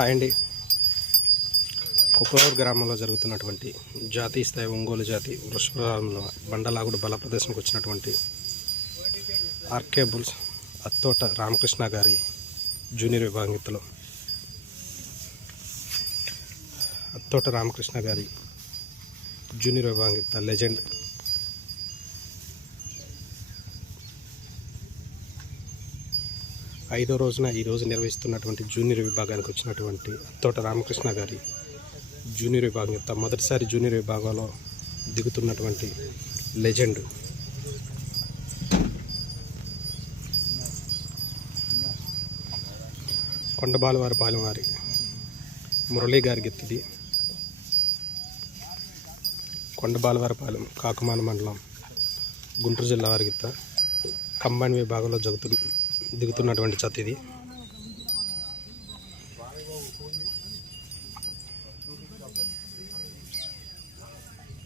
Hi అండి. కుక్కలూరు గ్రామంలో జరుగుతున్నటువంటి జాతీయ స్థాయి ఒంగోలు జాతి వృషభంలో బండలాగుడు బల ప్రదర్శనకు వచ్చినటువంటి ఆర్కే బుల్స్ అత్తోట రామకృష్ణ గారి జూనియర్ విభాగంలో అత్తోట రామకృష్ణ గారి జూనియర్ విభాగం లెజెండ్ ఐదో రోజున ఈరోజు నిర్వహిస్తున్నటువంటి జూనియర్ విభాగానికి వచ్చినటువంటి అత్తోట రామకృష్ణ గారి జూనియర్ విభాగం మొదటిసారి జూనియర్ విభాగంలో దిగుతున్నటువంటి లెజెండ్ కొండబాలవారిపాలెం వారి మురళీ గారి గెత్తిది. కొండబాలవారిపాలెం కాకుమాన మండలం గుంటూరు జిల్లా వారి గిత్త కంబైన్ విభాగంలో దిగుతున్నటువంటి జత ఇది.